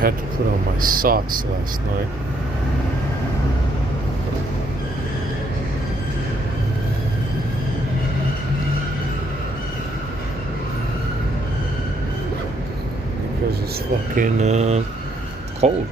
had to put on my socks last night. Because it's fucking cold.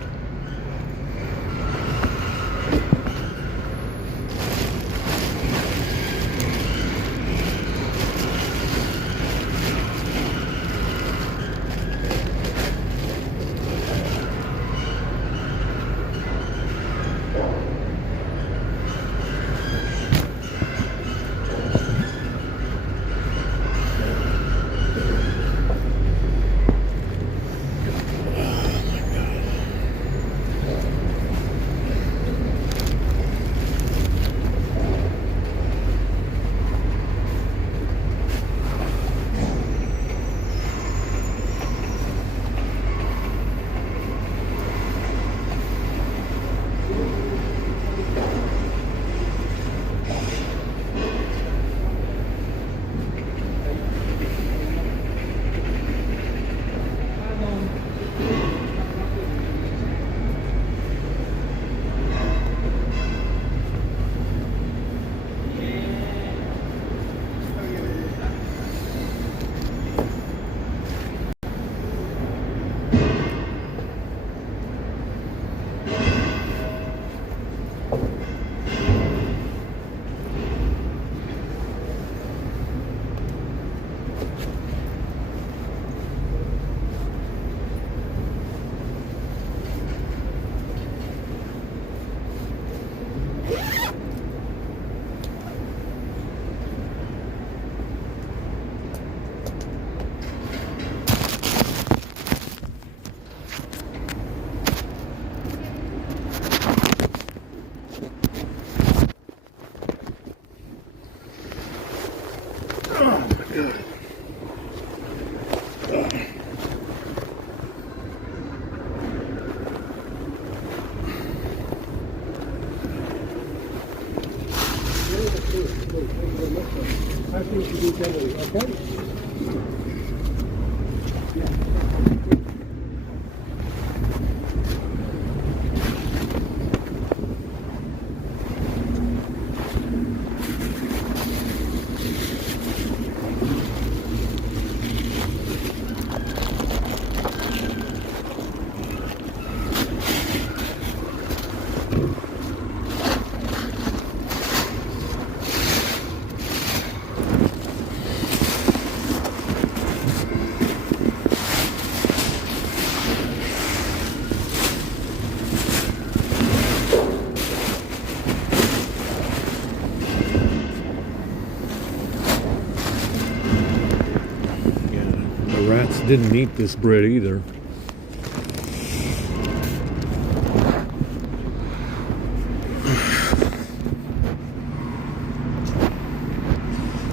Rats didn't eat this bread either.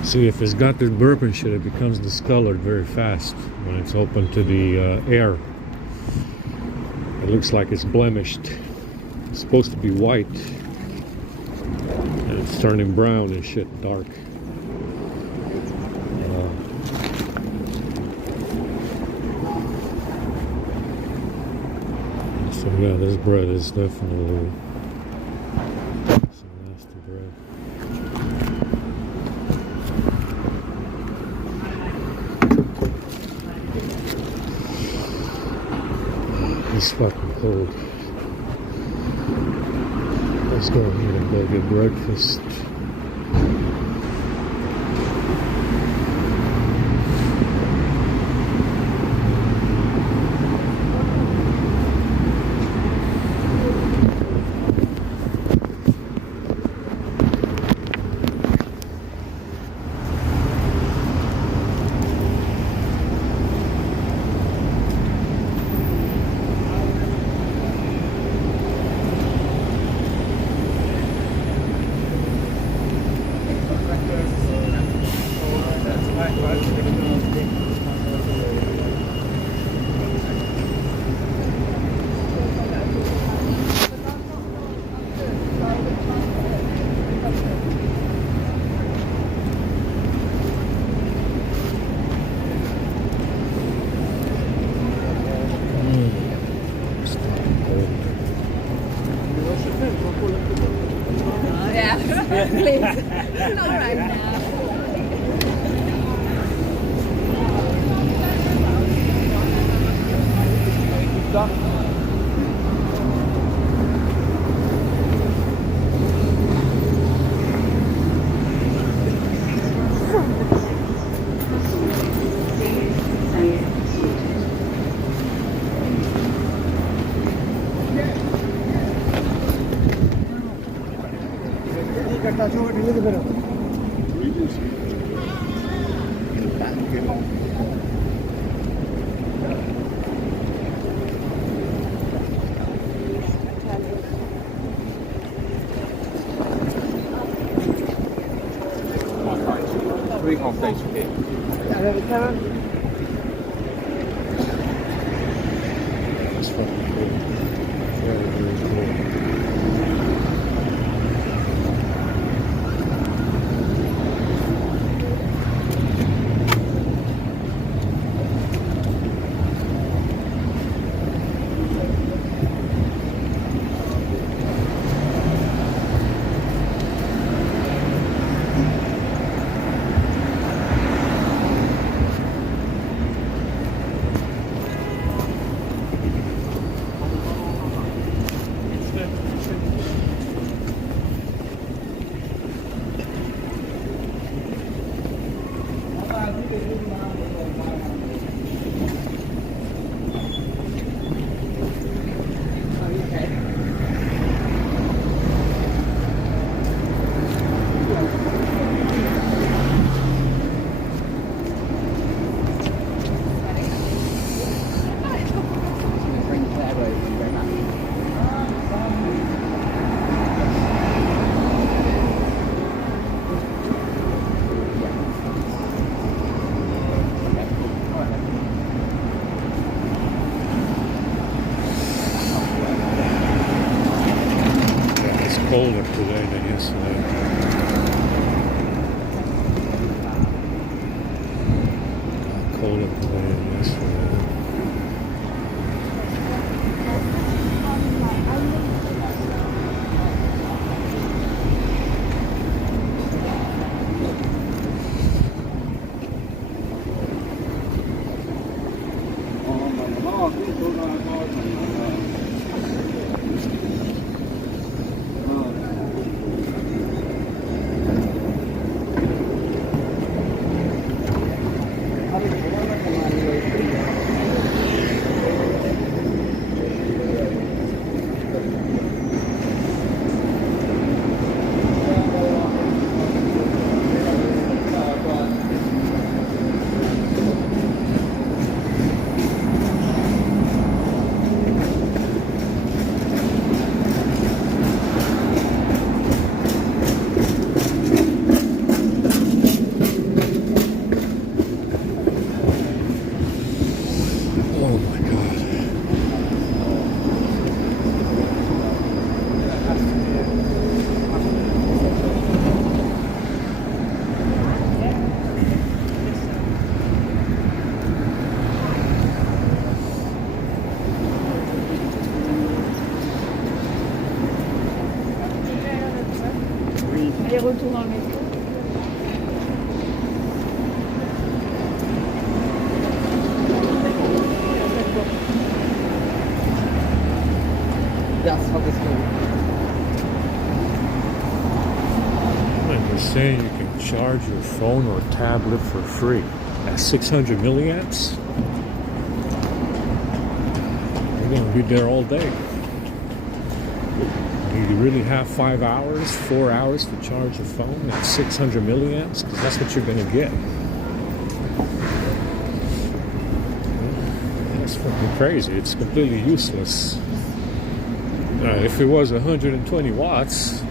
See, if it's got this bourbon shit, it becomes discolored very fast when it's open to the air. It looks like it's blemished. It's supposed to be white, and it's turning brown and shit, dark. So yeah, this bread is definitely some nasty bread. It's fucking cold. Let's go ahead and go get breakfast. Three half days from here. That's fucking cool. Very, very cool. Colder today than yesterday. Colder today than yesterday. Oh my God. Aller-retour dans le métro. That's how this goes. And they're saying you can charge your phone or tablet for free at 600 milliamps. You're gonna be there all day. You really have 5 hours, 4 hours to charge your phone at 600 milliamps? Because that's what you're gonna get. That's fucking crazy. It's completely useless. If it was 120 watts,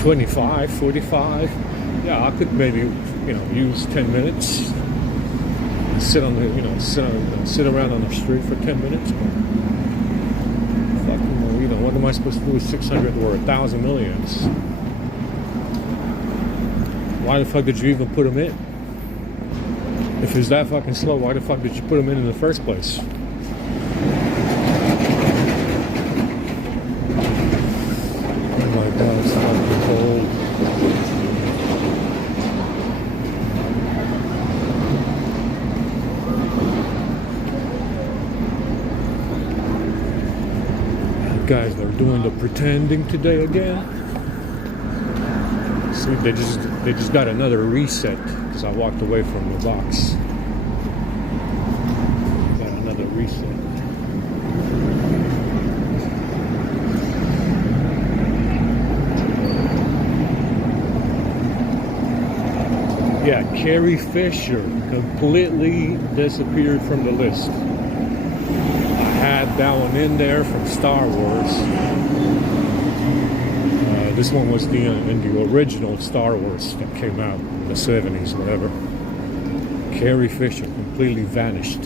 25, 45, yeah, I could maybe, use 10 minutes. Sit on the, sit around on the street for 10 minutes. But fucking, what am I supposed to do with 600 or 1,000 milliamps? Why the fuck did you even put them in? If it's that fucking slow, why the fuck did you put them in the first place? Oh my God, it's fucking cold. Guys, they're doing the pretending today again. See, they just got another reset because I walked away from the box. Got another reset. Yeah, Carrie Fisher completely disappeared from the list. I had that one in there from Star Wars. This one was in the original Star Wars that came out in the 70s, whatever. Carrie Fisher completely vanished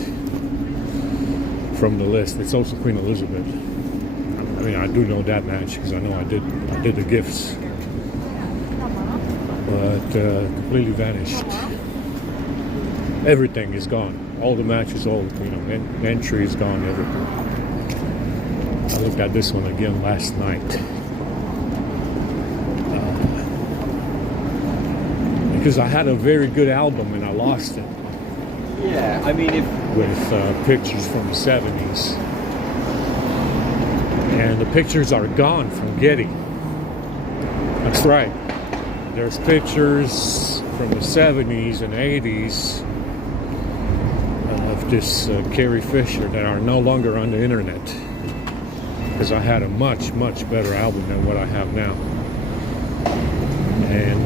from the list. It's also Queen Elizabeth. I mean, I do know that match because I know I did the gifts. But completely vanished. Everything is gone. All the matches, all entry is gone. Everything. I looked at this one again last night because I had a very good album and I lost it. Yeah, I mean, with pictures from the 70s, and the pictures are gone from Getty. That's right. There's pictures from the 70s and 80s of this Carrie Fisher that are no longer on the internet because I had a much better album than what I have now. And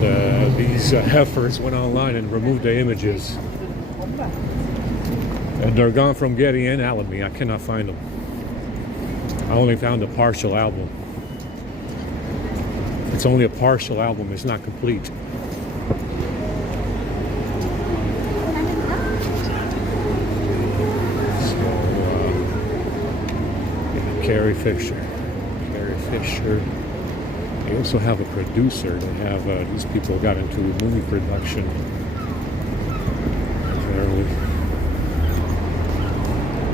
these heifers went online and removed the images. And they're gone from Getty and Alamy. I cannot find them. I only found a partial album. It's only a partial album. It's not complete. So, yeah, Carrie Fisher. Carrie Fisher. They also have a producer. They have these people got into movie production.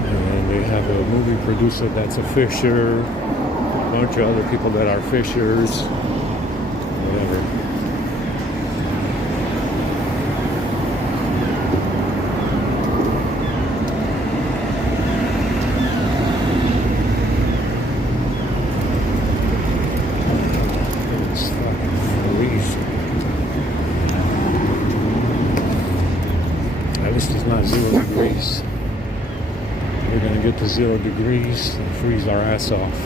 And they have a movie producer that's a Fisher. A bunch of other people that are Fishers. Whatever. It's fucking freezing. At least it's not 0 degrees. We're gonna get to 0 degrees and freeze our ass off.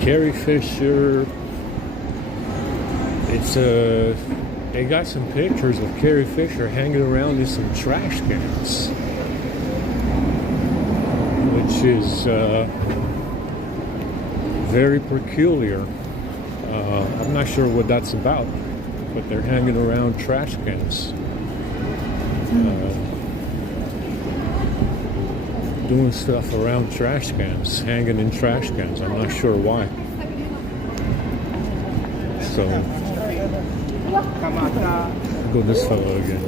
Carrie Fisher. It's they got some pictures of Carrie Fisher hanging around in some trash cans, which is very peculiar. I'm not sure what that's about, but they're hanging around trash cans. Doing stuff around trash cans, hanging in trash cans. I'm not sure why. So, I'll go this fellow again.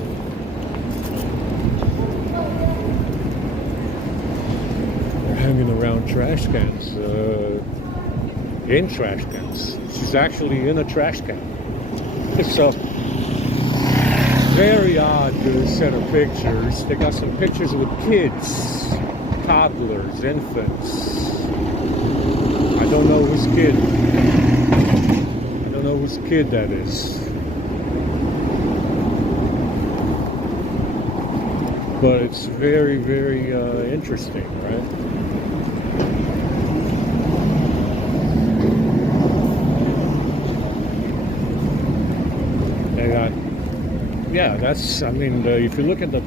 They're hanging around trash cans, in trash cans. She's actually in a trash can. It's a very odd set of pictures. They got some pictures with kids. Toddlers, infants. I don't know whose kid. I don't know whose kid that is. But it's very, very interesting, right? They got, yeah, that's, I mean, if you look at the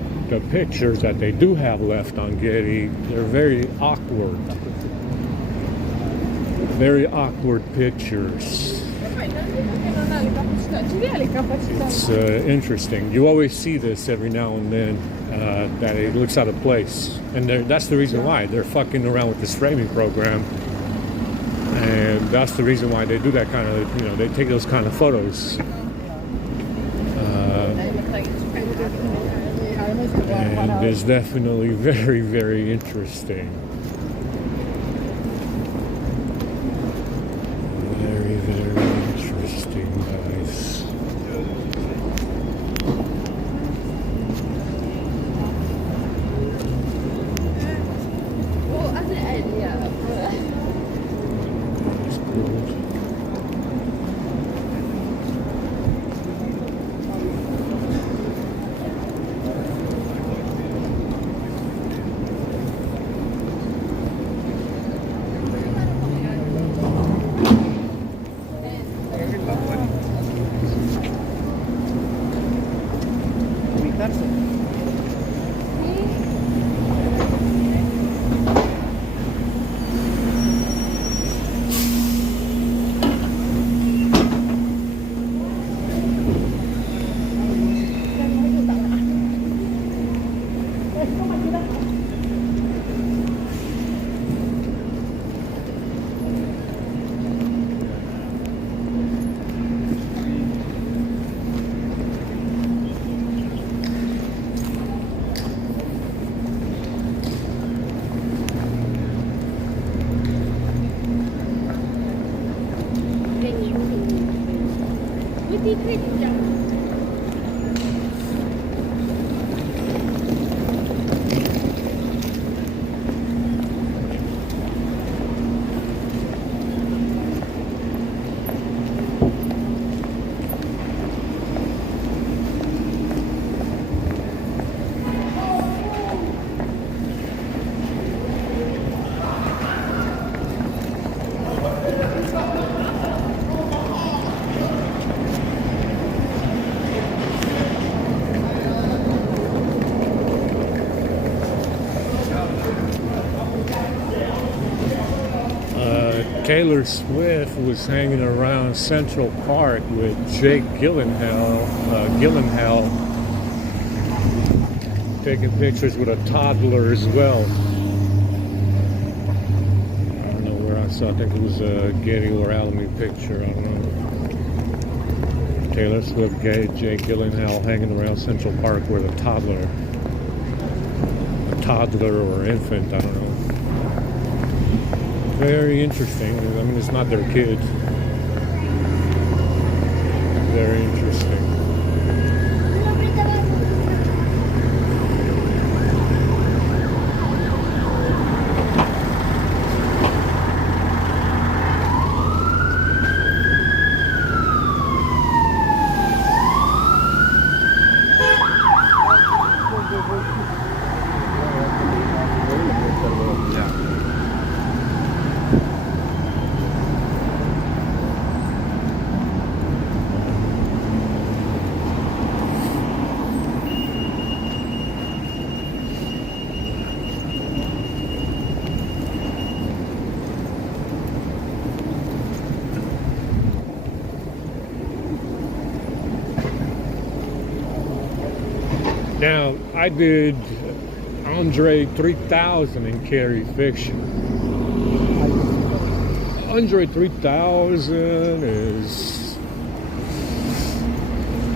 pictures that they do have left on Getty, they're very awkward. Very awkward pictures. It's interesting. You always see this every now and then, that it looks out of place. And that's the reason why. They're fucking around with this framing program. And that's the reason why they do that kind of, they take those kind of photos. And it's definitely very, very interesting. Very, very interesting, guys. It's cool. Taylor Swift was hanging around Central Park with Jake Gyllenhaal, taking pictures with a toddler as well. I don't know where I saw. I think it was a Getty or Alamy picture. I don't know. Taylor Swift, Jake Gyllenhaal hanging around Central Park with a toddler or infant. I don't know. Very interesting. I mean, it's not their kid. Very interesting. Now, I did Andre 3000 in Carrie Fiction. Andre 3000 is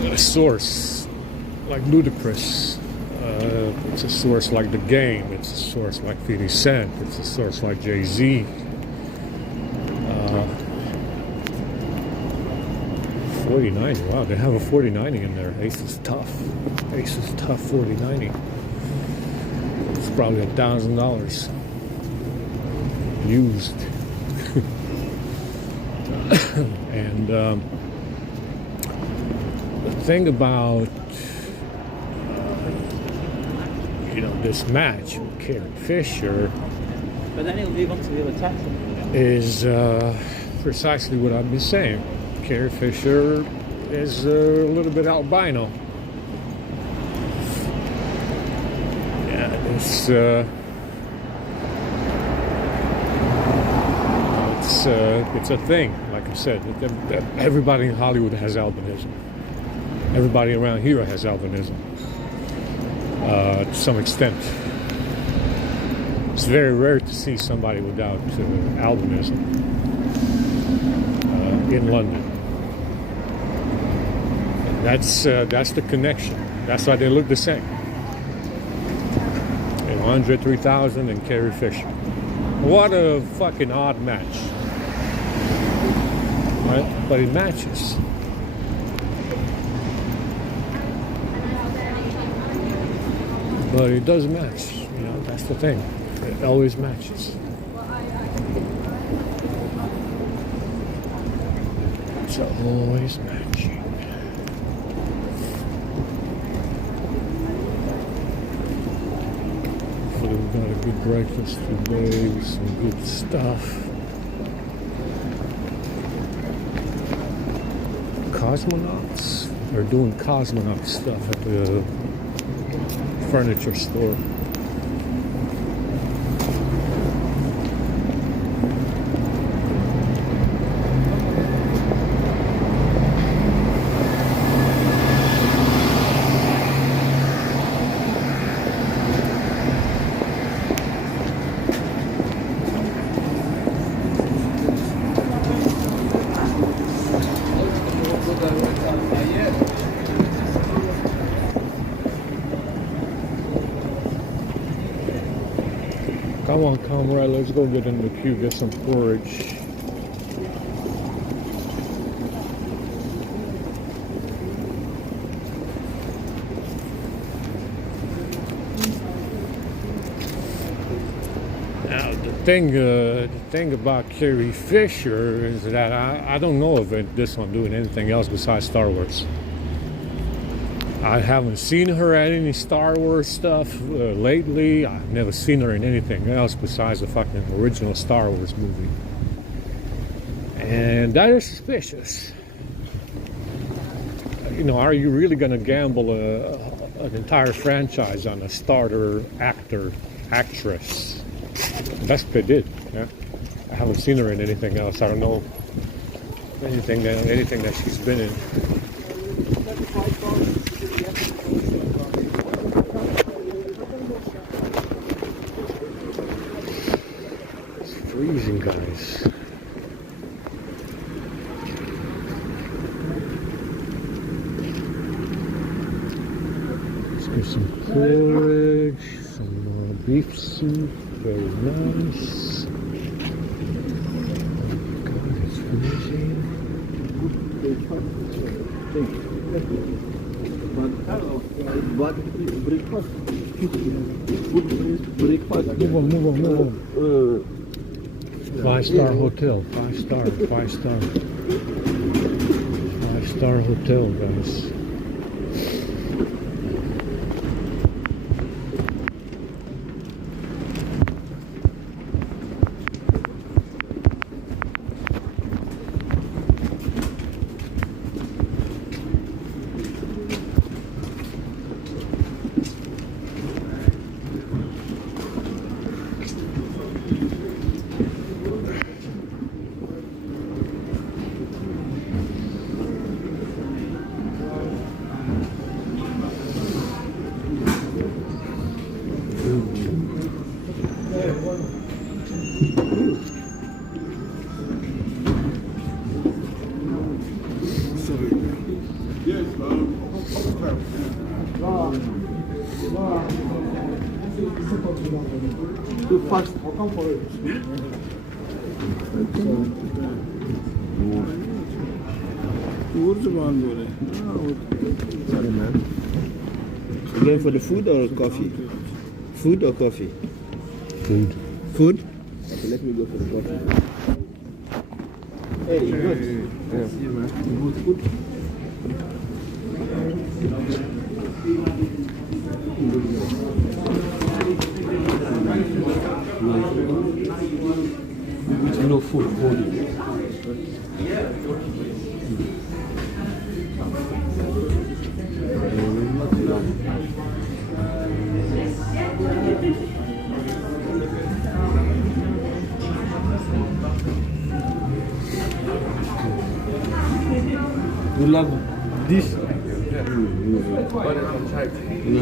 a source like Ludacris. It's a source like The Game. It's a source like 50 Cent. It's a source like Jay-Z. 4090. Wow, they have a 4090 in there. Ace is tough. Ace is tough 4090. It's probably $1,000 used. And the thing about this match with Carrie Fisher, But then he'll move on to the other text. is precisely what I've been saying. Carrie Fisher is a little bit albino. Yeah, it's a thing. Like I said, everybody in Hollywood has albinism. Everybody around here has albinism to some extent. It's very rare to see somebody without albinism. in London. That's the connection. That's why they look the same. And Andre 3000 and Carrie Fisher. What a fucking odd match. Right? But it matches. But it does match. You know, that's the thing. It always matches. It's always matching. So we got a good breakfast today with some good stuff. Cosmonauts are doing cosmonaut stuff at the furniture store. Come on, comrade, let's go get in the queue, get some porridge. Now, the thing about Carrie Fisher is that I don't know of this one doing anything else besides Star Wars. I haven't seen her at any Star Wars stuff lately. I've never seen her in anything else besides the fucking original Star Wars movie. And that is suspicious. You know, are you really going to gamble an entire franchise on a starter actor, actress? That's what they did. Yeah? I haven't seen her in anything else. I don't know anything that she's been in. Freezing, guys. Let's get some porridge, some more beef soup. Very nice. Oh my God, it's freezing. But breakfast. Move on. 5-star hotel. 5-star hotel, guys. Too fast. Sorry, man. You going for the food or coffee? Food or coffee? Food. Food? Okay, let me go for the coffee. Hey, you good? Yeah. See you, man. Good. No food, body. You love this? No.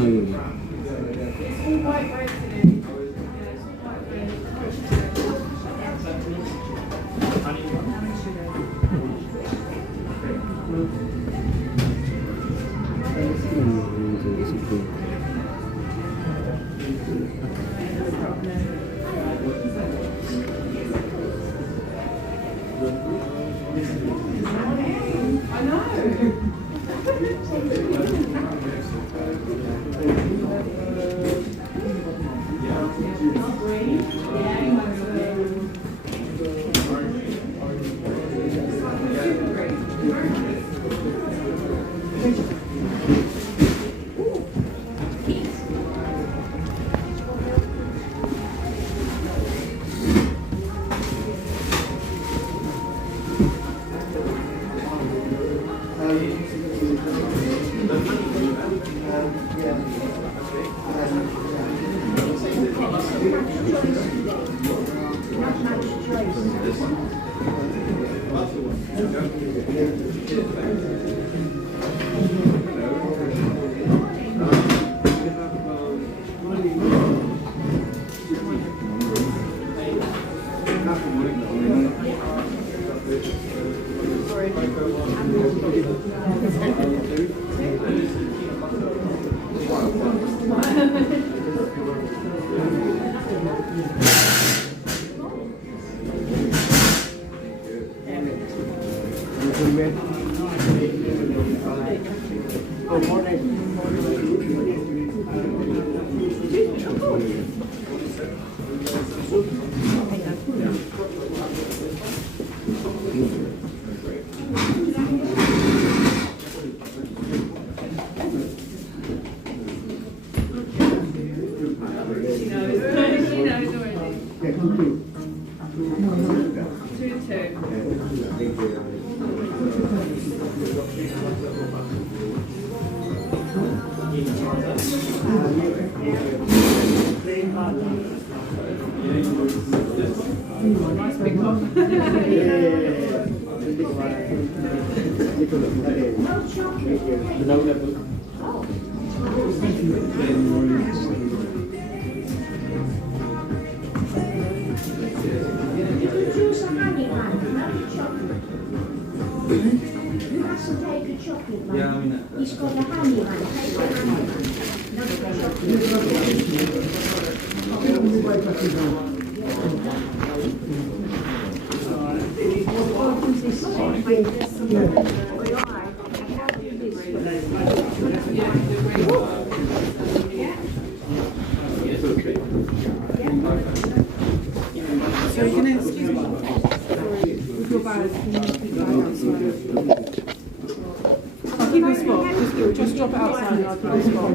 He's got a honey one. Sorry, can I excuse me? With your bag, can you keep that outside? I'll keep a spot. Just drop it outside and I'll keep a spot.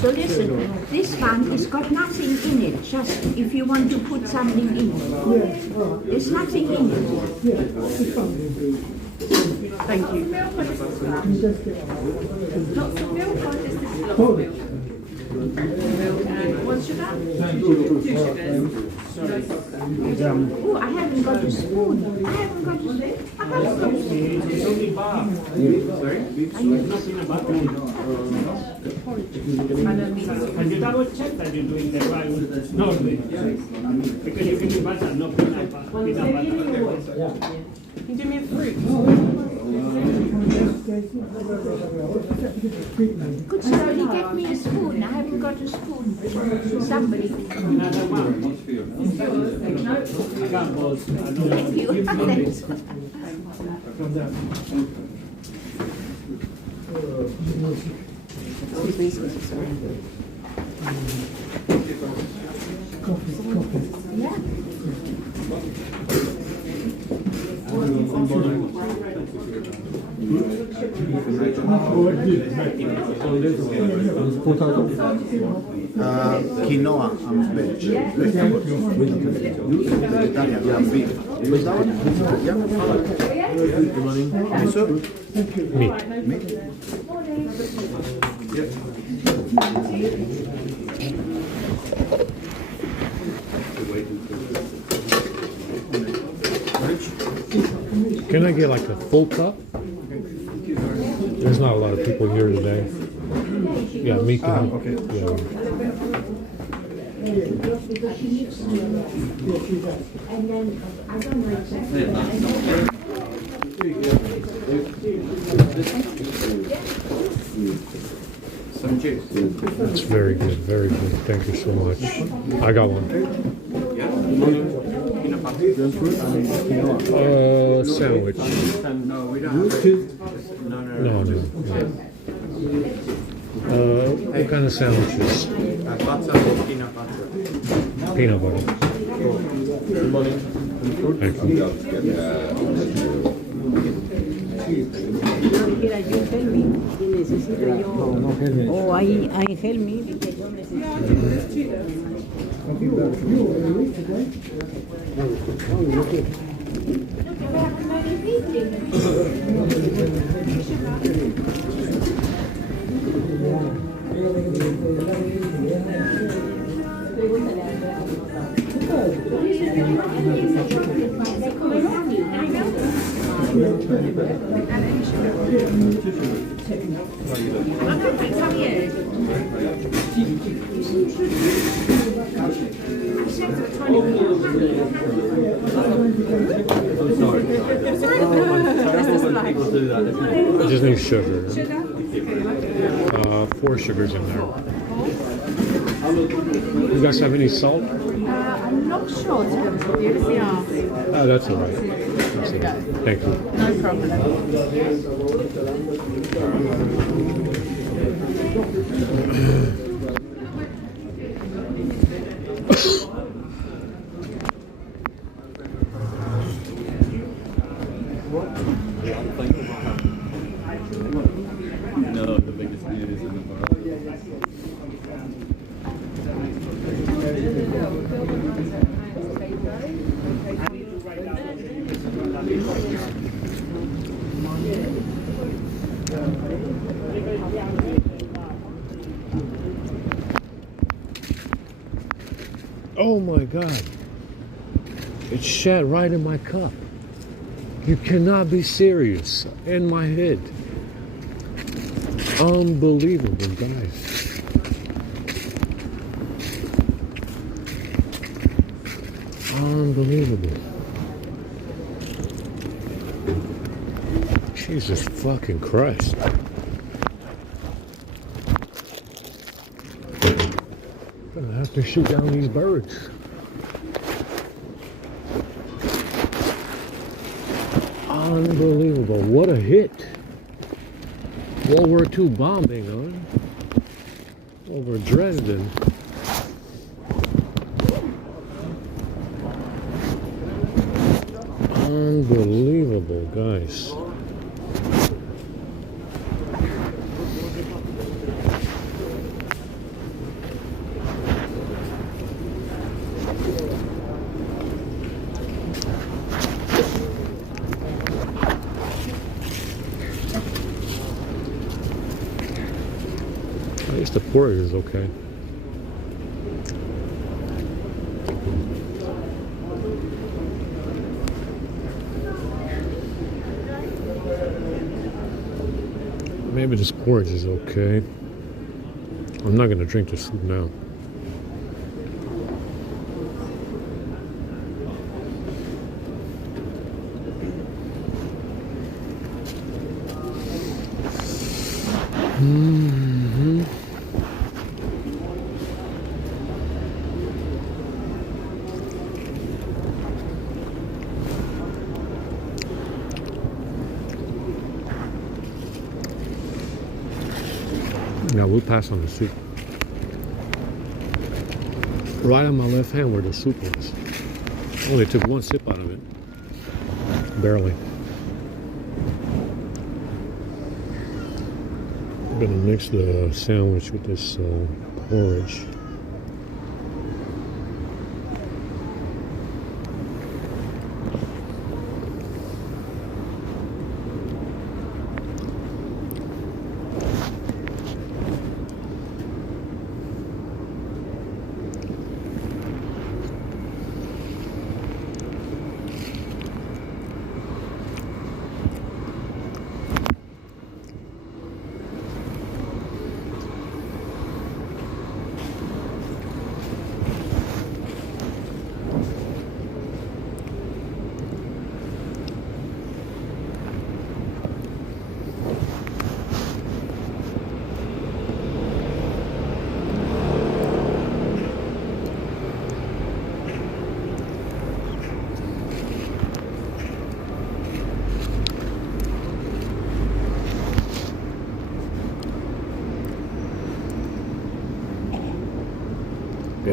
So listen, this one has got nothing in it, just if you want to put something in it. There's nothing in it. Thank you. Lots of milk or just this lot of milk? Milk and one sugar? Two sugars. Oh, I haven't got a spoon. I haven't got a spoon. I haven't got a spoon. It's only bar. Sorry? Nothing about and you double check that you're doing the right way. Because you can do butter, no peanut butter. Can you do me a fruit? Could somebody get me a spoon? I haven't got a spoon. Somebody. Another one. I can't both. I don't Thank you. Thanks. Excuse me, sorry. Yeah. Quinoa and veg. Vegetables. Vegetarian. Yeah, beef. With that one? Yeah. And soup? Meat. Meat? Can I get like a full cup? There's not a lot of people here today. Yeah, me too. Okay. Yeah. And then I don't know exactly. Some chips. It's very good, very good. Thank you so much. I got one. Yeah? fruit and quinoa. Sandwich. No, we don't have No, no. What kind of sandwiches? butter or peanut butter. Peanut butter. Thank you. Quiera yo Helmi y necesito yo o hay Helmi que yo necesito. I just need sugar. 4 sugars in there. You guys have any salt? I'm not sure, to be honest with you. Yeah. Oh, that's all right. That's all right. Thank you. No problem. No, the biggest news in the world. Oh my God. It shat right in my cup. You cannot be serious. In my head. Unbelievable, guys. Unbelievable. Jesus fucking Christ. Gonna have to shoot down these birds. Unbelievable. What a hit. World War II bombing, huh? Over Dresden. Unbelievable, guys. At least the porridge is okay. Maybe this porridge is okay. I'm not going to drink the soup now. Now we'll pass on the soup. Right on my left hand where the soup was. Only took one sip out of it. Barely. I'm gonna mix the sandwich with this porridge.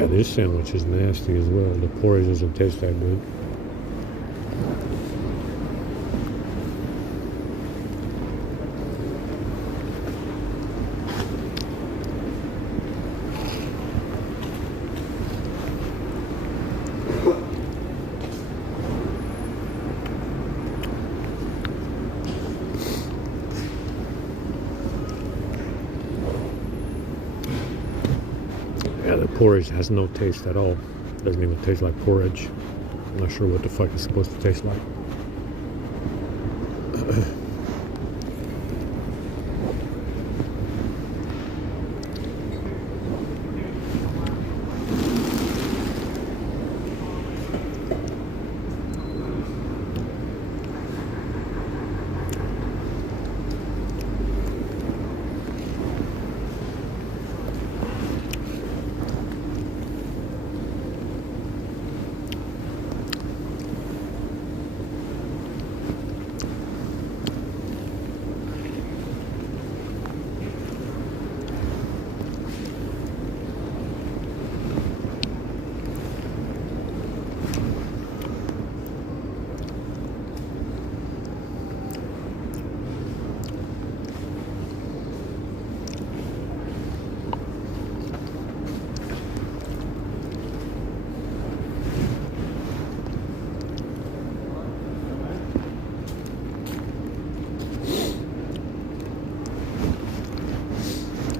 Yeah, this sandwich is nasty as well. The porridge doesn't taste that good. Yeah, the porridge has no taste at all. Doesn't even taste like porridge. I'm not sure what the fuck it's supposed to taste like.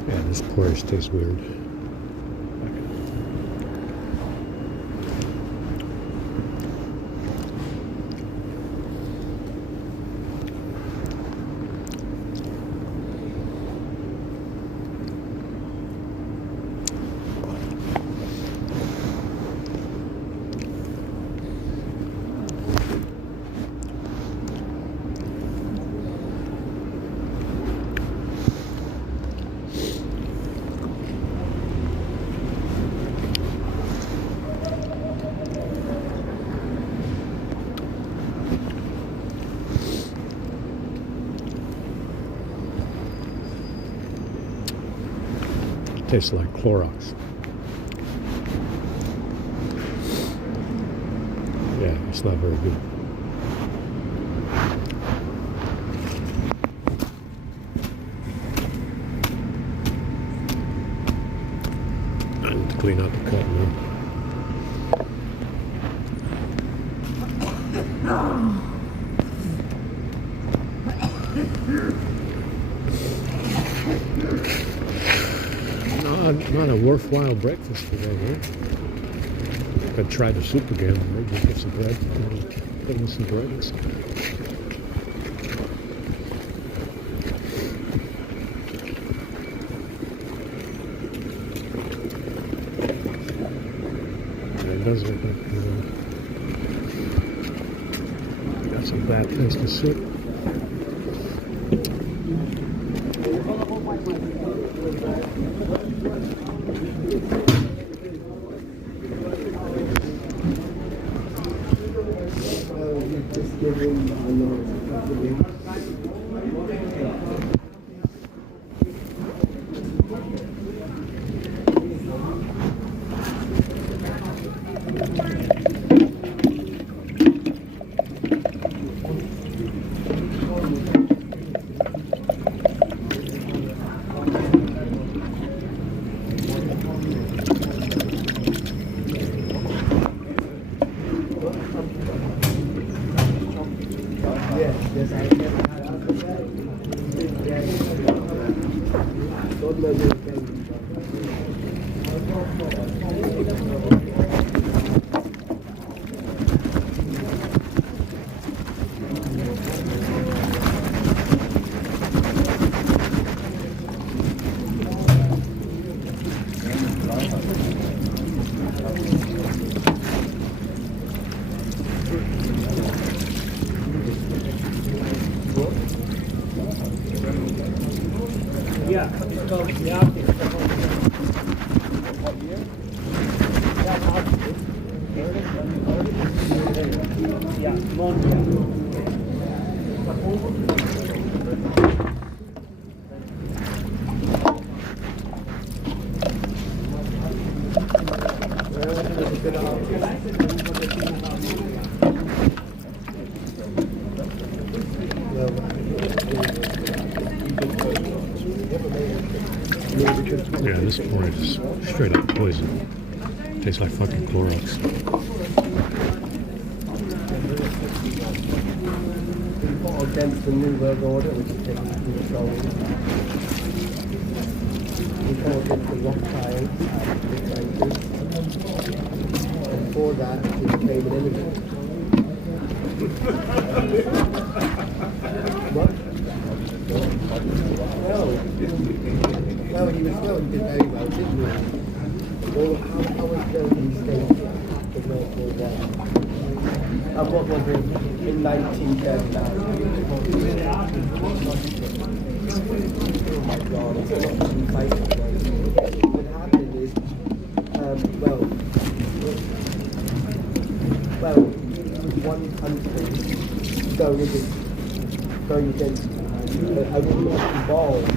Yeah, this porridge tastes weird. Tastes like Clorox. Yeah, it's not very good. I need to clean out the cut now. Not a worthwhile breakfast today, huh? Could try the soup again. Maybe get some bread. Put in some bread and some. It does look like got some bad place to sit. Yeah, this porridge is straight up poison. Tastes like fucking Clorox. Against the New World Order, which is taking control. We fought against the Rothschilds and the Frankies. And for that, he became an immigrant. What? No, he did very well, didn't he? All how was building states after World War I. What was it in 1939? Oh my God, it's not even fighting. What happened is, one country going against I was not involved.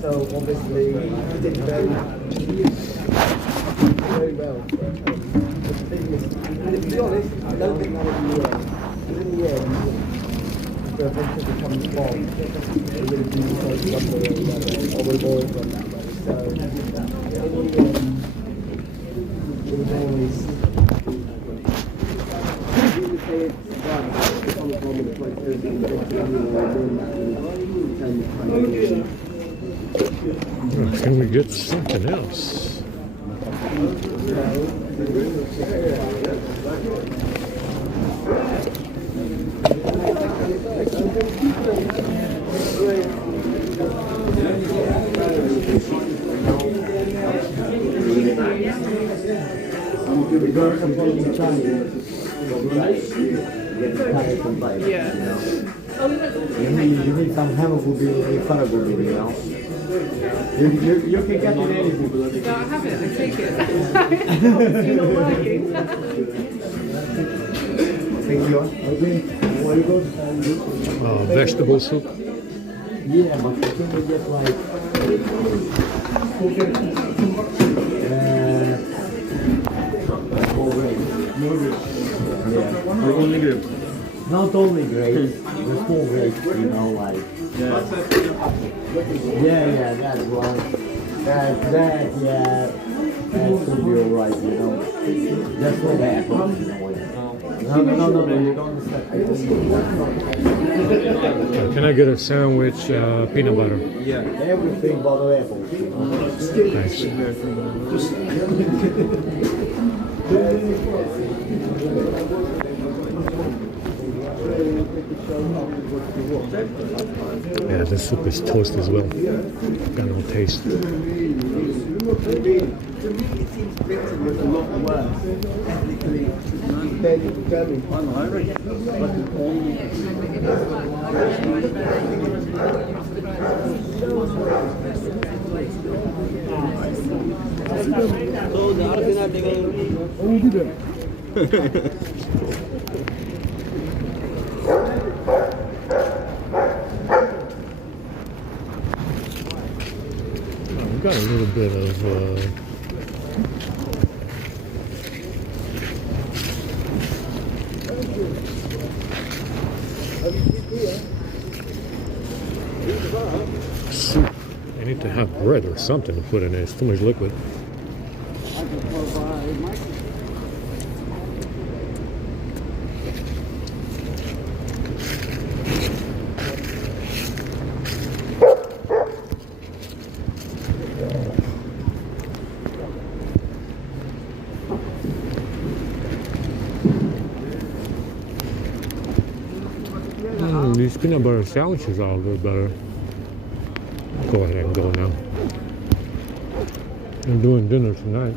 So obviously he did very well. To be honest, I don't think that was in the end. But in the end, the eventually becomes bomb. We're going to do something or we're going from that way. So in the end, it was always. Can we get something else? Yeah. You need some hemoglobin, paraglobin, you know. You can get it anything. No, I have it. I take it. You're not working. Thank you. Okay. What you go? Vegetable soup. Yeah, but you can get like Only grape. not only grapes, the small grapes, you know, like yeah, that's one. That should be alright, you know. That's what happens, you know. No, you don't understand. Can I get a sandwich, peanut butter? Yeah. Everything but the apples. Thanks. Yeah, this soup is toast as well. Got no taste. To me, it seems Britain was a lot worse ethnically than Germany. But We've got a little bit of soup. I need to have bread or something to put in it. It's too much liquid. These peanut butter sandwiches are a little better. Go ahead and go now. I'm doing dinner tonight.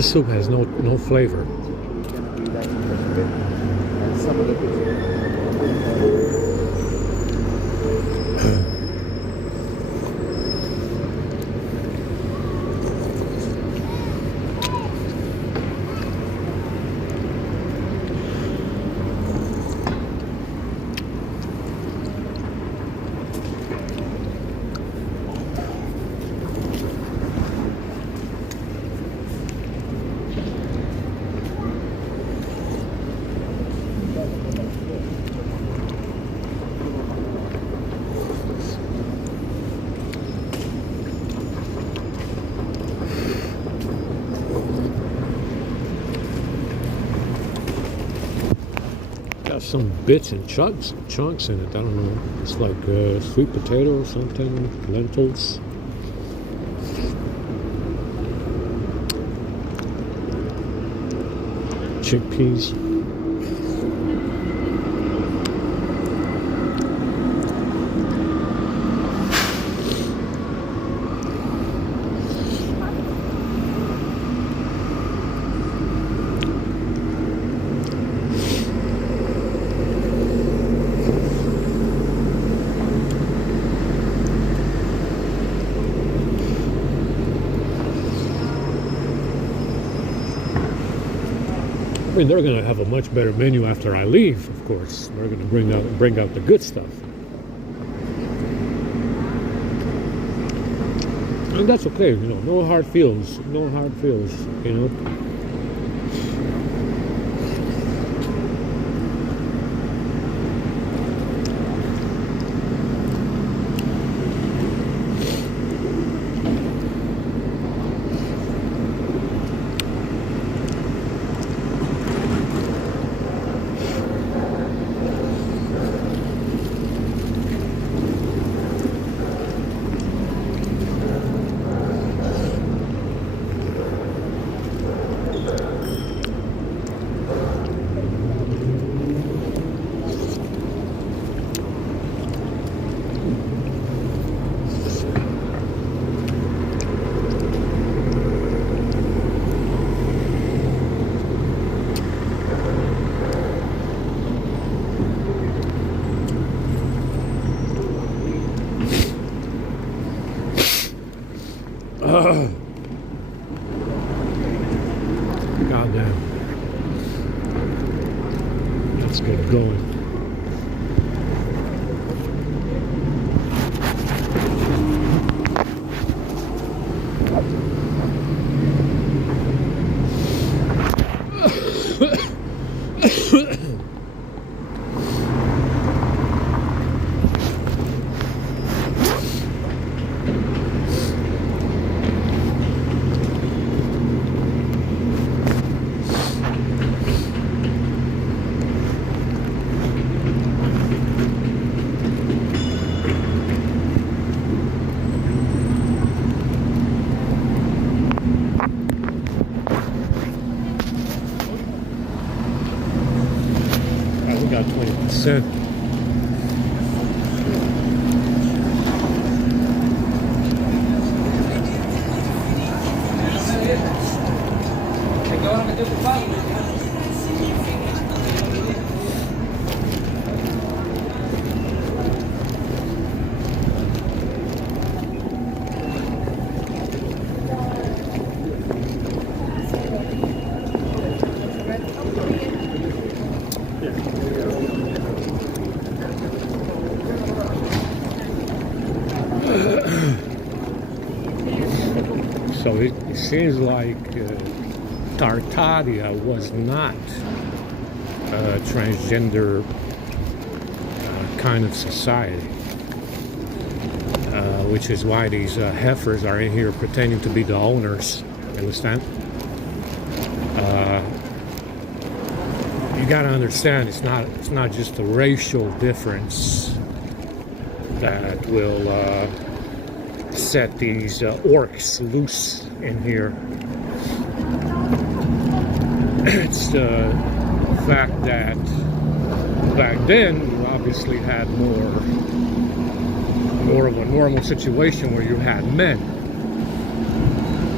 This soup has no flavor. Gonna be that interesting bit. And some of the Got some bits and chunks in it. I don't know. It's like sweet potato or something, lentils. Chickpeas. I mean, they're going to have a much better menu after I leave, of course. They're going to bring out the good stuff. And that's okay, you know, no hard feelings, you know. Goddamn. Let's get it going. We got 20%. So it seems like Tartaria was not a transgender kind of society, which is why these heifers are in here pretending to be the owners. Understand? You got to understand, it's not just a racial difference that will set these orcs loose in here. It's the fact that back then you obviously had more of a normal situation where you had men.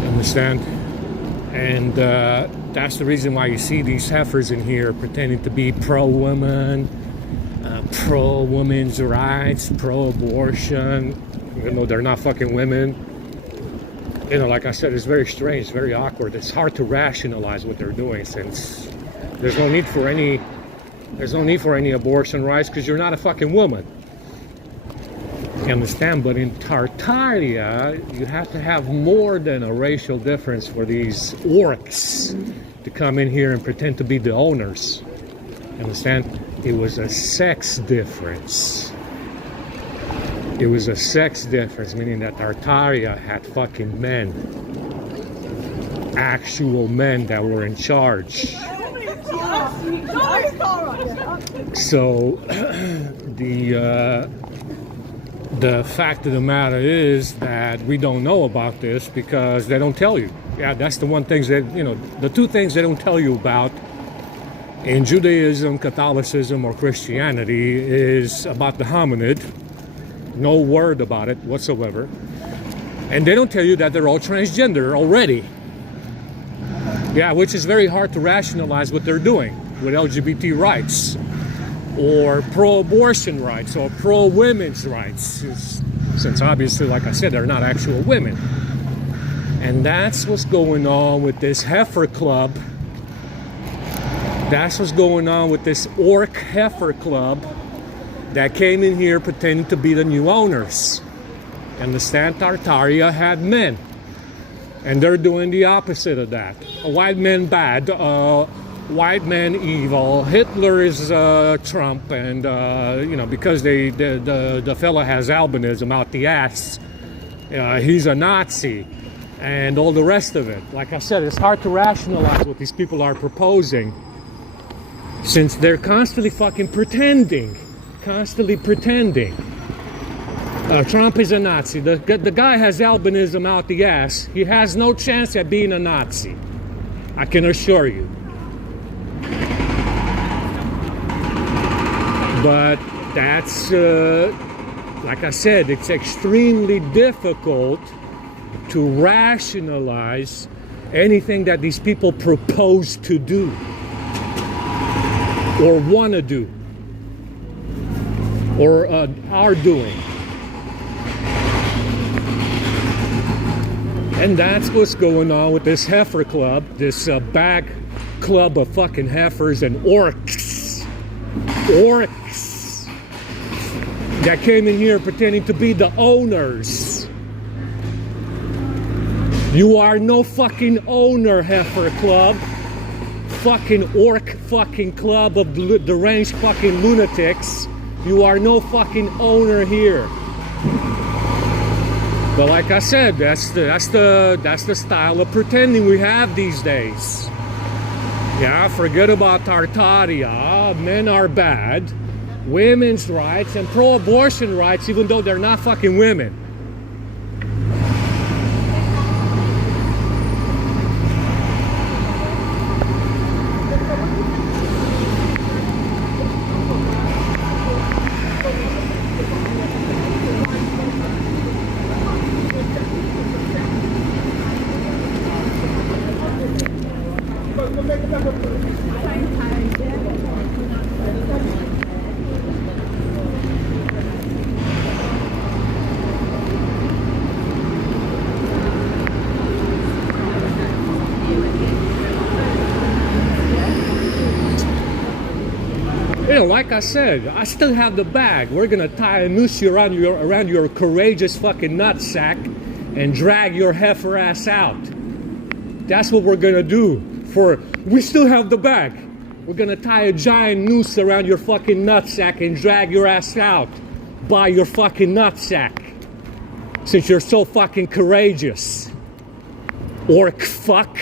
Understand? And that's the reason why you see these heifers in here pretending to be pro-woman, pro-women's rights, pro-abortion, even though they're not fucking women. You know, like I said, it's very strange, very awkward. It's hard to rationalize what they're doing, since there's no need for any abortion rights, because you're not a fucking woman. You understand? But in Tartaria, you have to have more than a racial difference for these orcs to come in here and pretend to be the owners. You understand? It was a sex difference. It was a sex difference, meaning that Tartaria had fucking men. Actual men that were in charge. So, the fact of the matter is that we don't know about this because they don't tell you. Yeah, that's the one thing that, you know, the two things they don't tell you about in Judaism, Catholicism, or Christianity is about the hominid. No word about it whatsoever. And they don't tell you that they're all transgender already. Yeah, which is very hard to rationalize what they're doing with LGBT rights, or pro-abortion rights, or pro-women's rights, since obviously, like I said, they're not actual women. And that's what's going on with this heifer club. That's what's going on with this orc heifer club that came in here pretending to be the new owners. Understand? Tartaria had men, and they're doing the opposite of that. White men bad, white men evil. Hitler is Trump, and you know, because the fella has albinism out the ass, he's a Nazi, and all the rest of it. Like I said, it's hard to rationalize what these people are proposing, since they're constantly fucking pretending. Constantly pretending. Trump is a Nazi. The guy has albinism out the ass. He has no chance at being a Nazi, I can assure you. But that's, like I said, it's extremely difficult to rationalize anything that these people propose to do or want to do or are doing. And that's what's going on with this heifer club, this bag club of fucking heifers and orcs that came in here pretending to be the owners. You are no fucking owner, heifer club. Fucking orc fucking club of deranged fucking lunatics. You are no fucking owner here. But like I said, that's the style of pretending we have these days. Yeah, forget about Tartaria. Men are bad. Women's rights and pro-abortion rights, even though they're not fucking women. You know, like I said, I still have the bag. We're gonna tie a noose around your courageous fucking nutsack and drag your heifer ass out. That's what we're gonna do. We still have the bag. We're gonna tie a giant noose around your fucking nutsack and drag your ass out by your fucking nutsack. Since you're so fucking courageous. Orc fuck.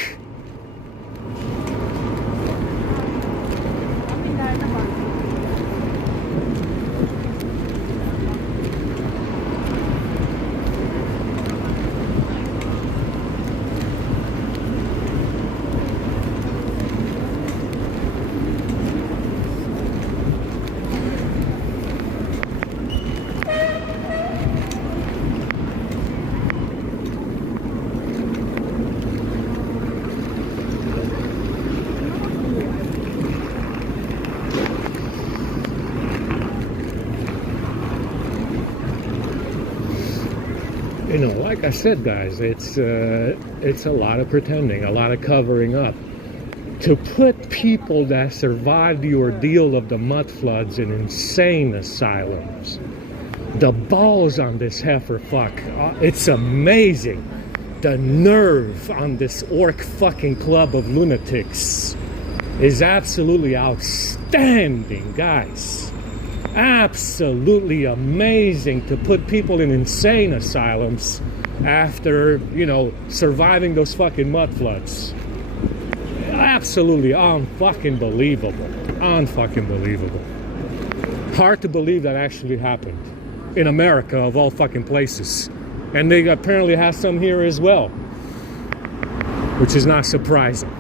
know, like I said, guys, it's a lot of pretending, a lot of covering up. To put people that survived the ordeal of the mud floods in insane asylums. The balls on this heifer fuck. It's amazing. The nerve on this orc fucking club of lunatics is absolutely outstanding, guys. Absolutely amazing to put people in insane asylums after, you know, surviving those fucking mud floods. Absolutely unfucking believable. Unfucking believable. Hard to believe that actually happened. In America, of all fucking places. And they apparently have some here as well. Which is not surprising.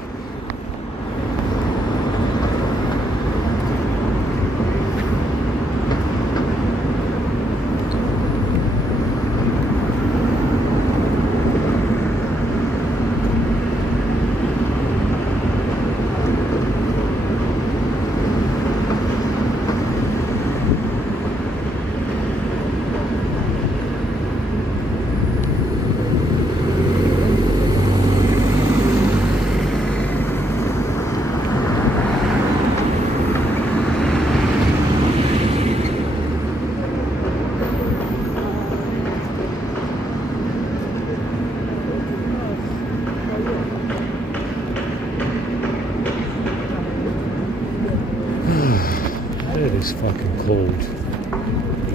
It is fucking cold.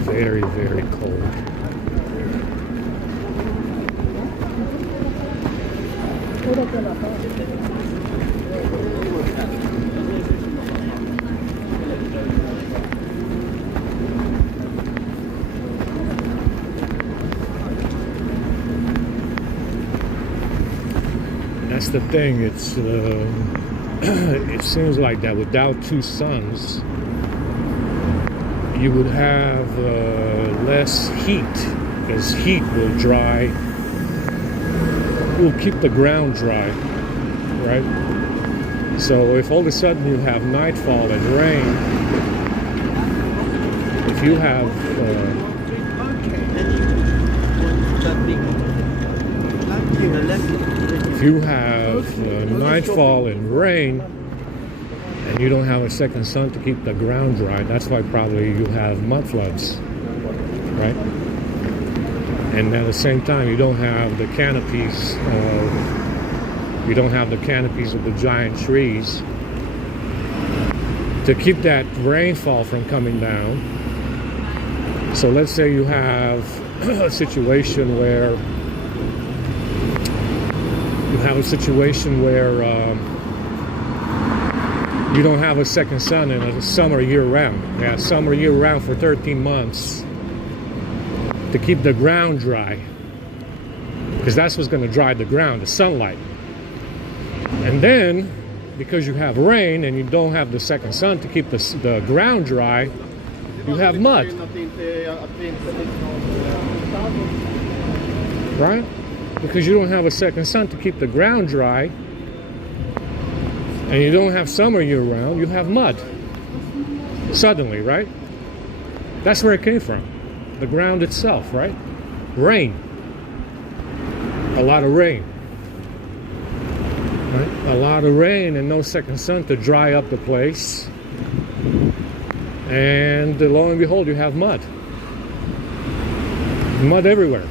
Very, very cold. That's the thing. It's it seems like that without two suns, you would have less heat, because heat will keep the ground dry, right? So if all of a sudden you have nightfall and rain, if you have nightfall and rain, and you don't have a second sun to keep the ground dry, that's why probably you have mud floods, right? And at the same time, you don't have the canopies of the giant trees to keep that rainfall from coming down. So let's say you have a situation where you don't have a second sun in the summer year-round. Yeah, summer year-round for 13 months to keep the ground dry, because that's what's going to dry the ground, the sunlight. And then, because you have rain and you don't have the second sun to keep the ground dry, you have mud. Right? Because you don't have a second sun to keep the ground dry, and you don't have summer year-round, you have mud. Suddenly, right? That's where it came from. The ground itself, right? Rain. A lot of rain. Right? A lot of rain and no second sun to dry up the place. And lo and behold, you have mud. Mud everywhere.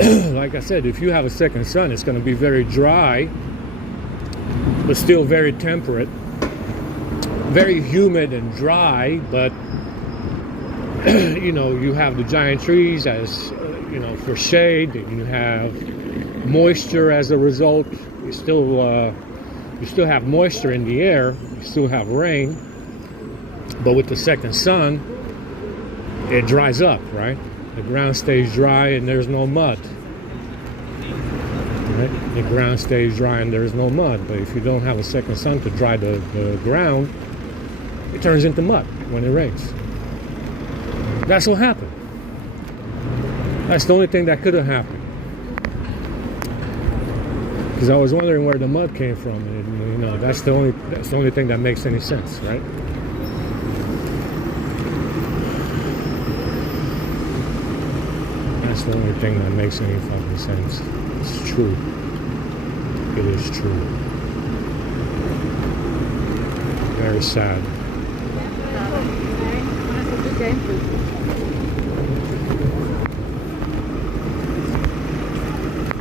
Like I said, if you have a second sun, it's going to be very dry, but still very temperate. Very humid and dry, but you know, you have the giant trees as you know, for shade, and you have moisture as a result. You still have moisture in the air. You still have rain, but with the second sun, it dries up, right? The ground stays dry and there's no mud. Right? The ground stays dry and there's no mud. But if you don't have a second sun to dry the ground, it turns into mud when it rains. That's what happened. That's the only thing that could have happened. Because I was wondering where the mud came from, and you know, that's the only thing that makes any sense, right? That's the only thing that makes any fucking sense. It's true. It is true. Very sad.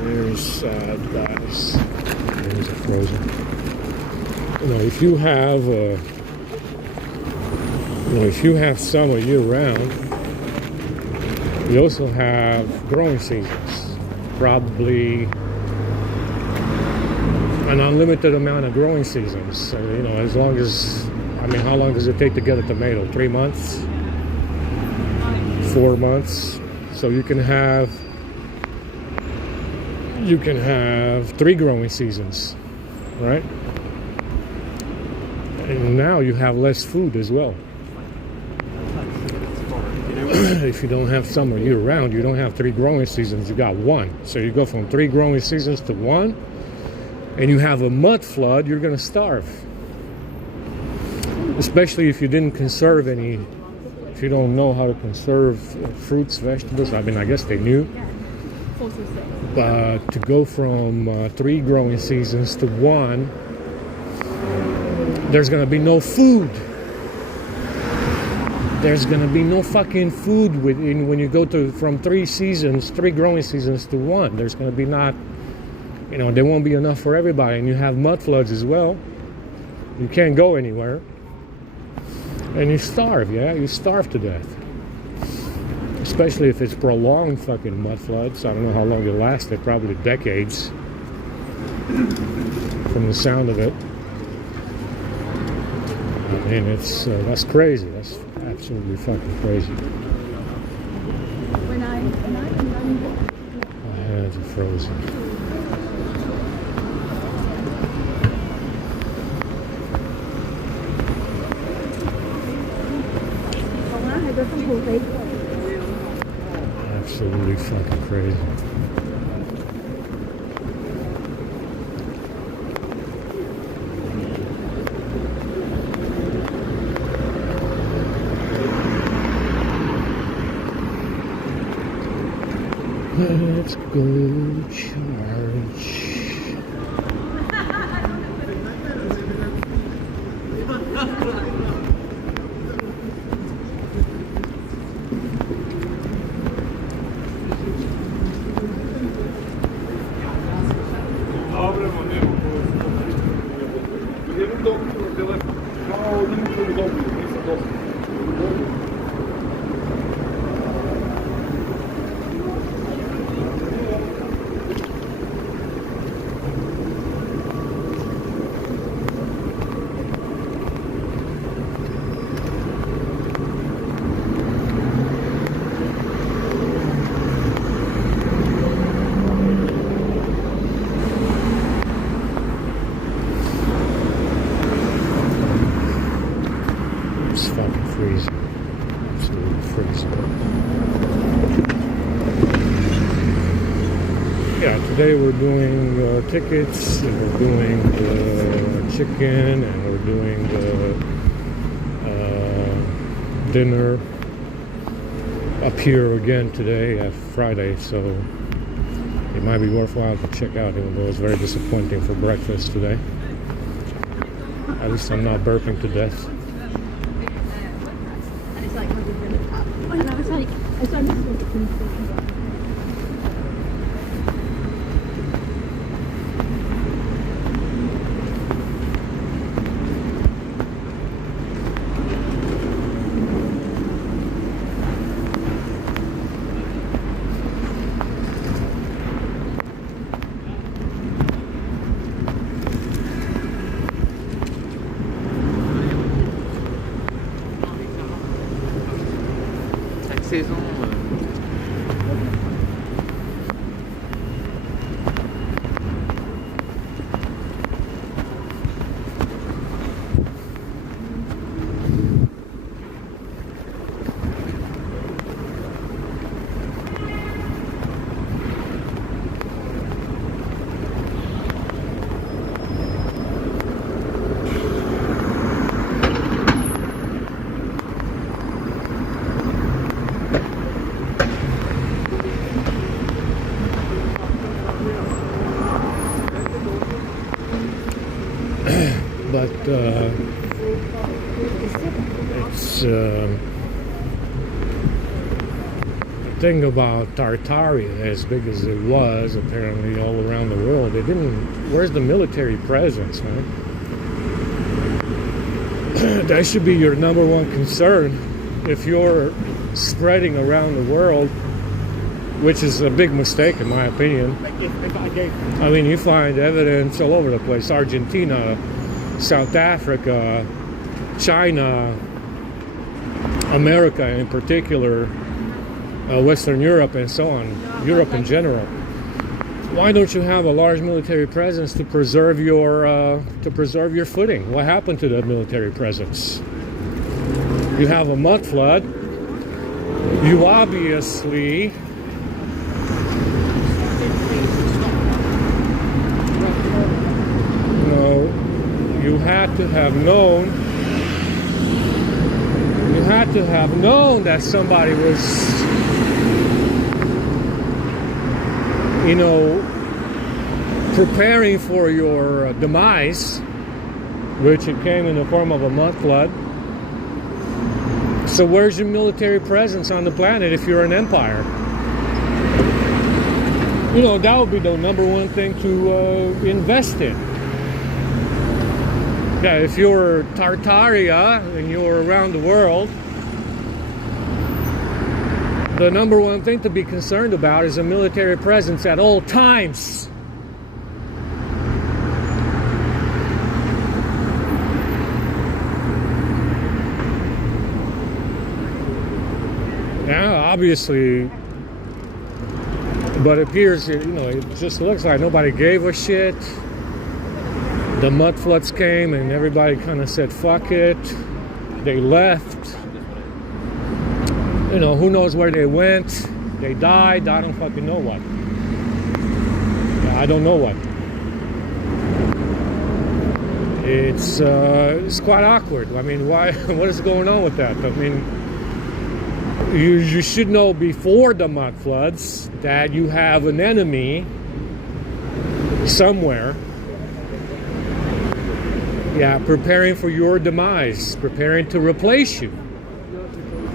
Very sad, guys. Things are frozen. You know, if you have summer year round, you also have growing seasons. Probably an unlimited amount of growing seasons. So, you know, as long as, I mean, how long does it take to get a tomato? 3 months? 4 months? So you can have 3 growing seasons, right? And now you have less food as well. If you don't have summer year round, you don't have 3 growing seasons, you got 1. So you go from 3 growing seasons to 1, and you have a mud flood, you're gonna starve. Especially if you didn't conserve any, if you don't know how to conserve fruits, vegetables. I mean, I guess they knew. But to go from 3 growing seasons to 1, there's gonna be no food. There's gonna be no fucking food when you go from 3 growing seasons to 1. There's gonna be not, you know, there won't be enough for everybody, and you have mud floods as well. You can't go anywhere, and you starve. Yeah, you starve to death. Especially if it's prolonged fucking mud floods. I don't know how long it lasted. Probably decades, from the sound of it. I mean, that's crazy. That's absolutely fucking crazy. My hands are frozen. Absolutely fucking crazy. Let's go charge. It's fucking freezing. Absolutely freezing. Yeah, today we're doing tickets, and we're doing the chicken, and we're doing the dinner up here again today at Friday, so it might be worthwhile to check out, even though it's very disappointing for breakfast today. At least I'm not burping to death. Saison. but it's the thing about Tartaria, as big as it was, apparently all around the world, they didn't. Where's the military presence, man? That should be your number one concern if you're spreading around the world, which is a big mistake in my opinion. I mean, you find evidence all over the place. Argentina, South Africa, China, America in particular, Western Europe and so on, Europe in general. Why don't you have a large military presence to preserve your footing? What happened to that military presence? You have a mud flood. You obviously you had to have known that somebody was, you know, preparing for your demise, which it came in the form of a mud flood. So where's your military presence on the planet if you're an empire? You know, that would be the number one thing to invest in. Yeah, if you're Tartaria and you're around the world, the number one thing to be concerned about is a military presence at all times. Now, obviously, but it appears, you know, it just looks like nobody gave a shit. The mud floods came and everybody kind of said, fuck it. They left. You know, who knows where they went. They died. I don't fucking know what. I don't know what. It's quite awkward. I mean, why? What is going on with that? I mean, you should know before the mud floods that you have an enemy somewhere. Yeah, preparing for your demise, preparing to replace you.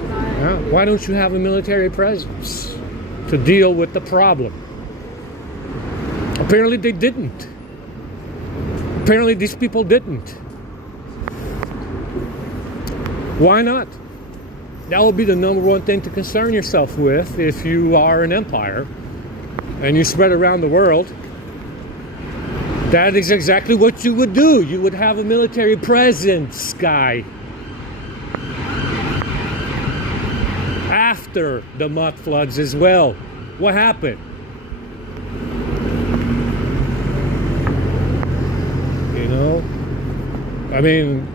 Yeah, why don't you have a military presence to deal with the problem? Apparently they didn't. Apparently these people didn't. Why not? That would be the number one thing to concern yourself with if you are an empire and you spread around the world. That is exactly what you would do. You would have a military presence, guy. After the mud floods as well. What happened? You know? I mean,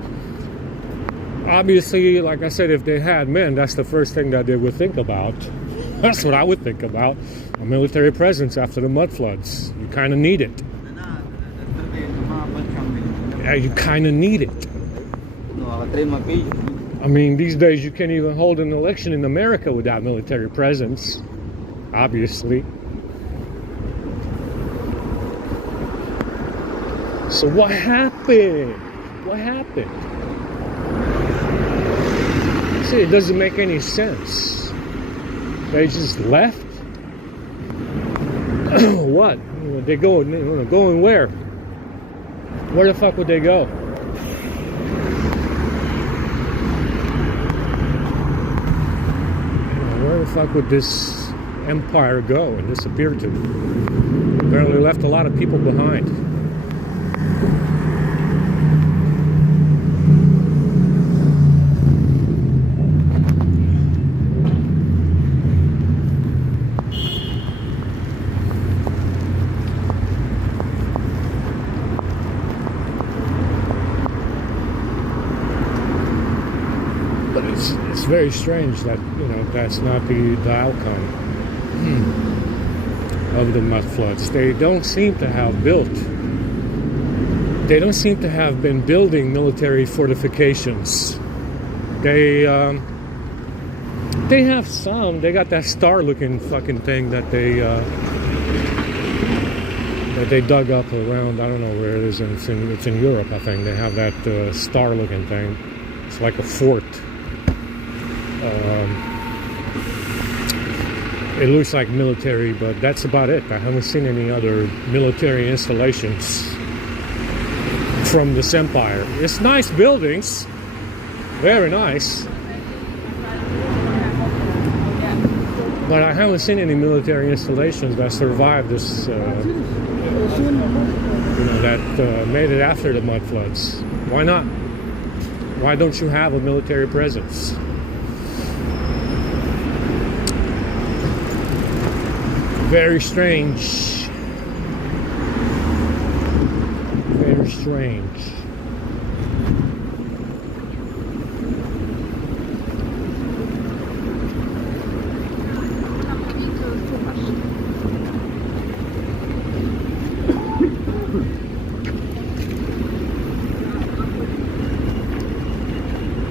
obviously, like I said, if they had men, that's the first thing that they would think about. That's what I would think about. A military presence after the mud floods. You kind of need it. Yeah, you kind of need it. I mean, these days you can't even hold an election in America without military presence, obviously. So what happened? What happened? See, it doesn't make any sense. They just left? What? They going where? Where the fuck would they go? Where the fuck would this empire go and disappear to? Apparently left a lot of people behind. It's very strange that, you know, that's not the outcome of the mud floods. They don't seem to have been building military fortifications. They have some. They got that star-looking fucking thing that that they dug up around, I don't know where it is, and it's in Europe, I think. They have that star-looking thing. It's like a fort. It looks like military, but that's about it. I haven't seen any other military installations from this empire. It's nice buildings, very nice, but I haven't seen any military installations that survived this, that made it after the mud floods. Why not? Why don't you have a military presence? Very strange. Very strange.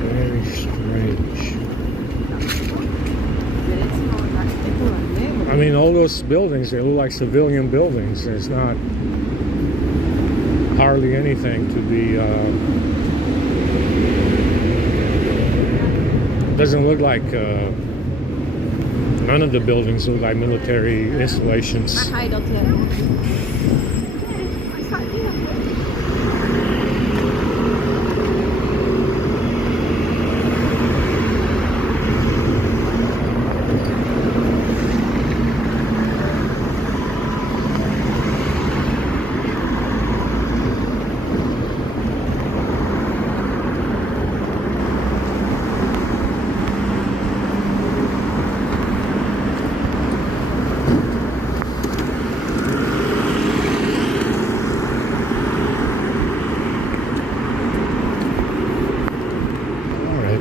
Very strange. I mean, all those buildings, they look like civilian buildings. There's not hardly anything to be, doesn't look like, none of the buildings look like military installations.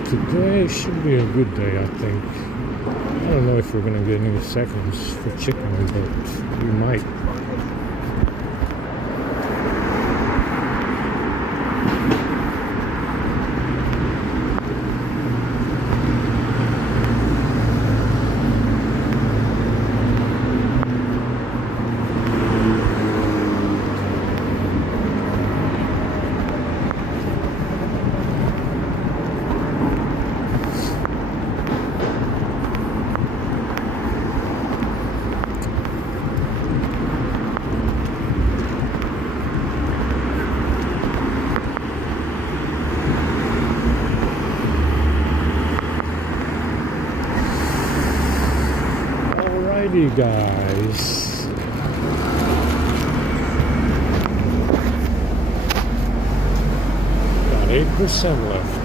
Today should be a good day, I think. I don't know if we're gonna get any seconds for chicken, but we might. Alrighty, guys. Got 8% left.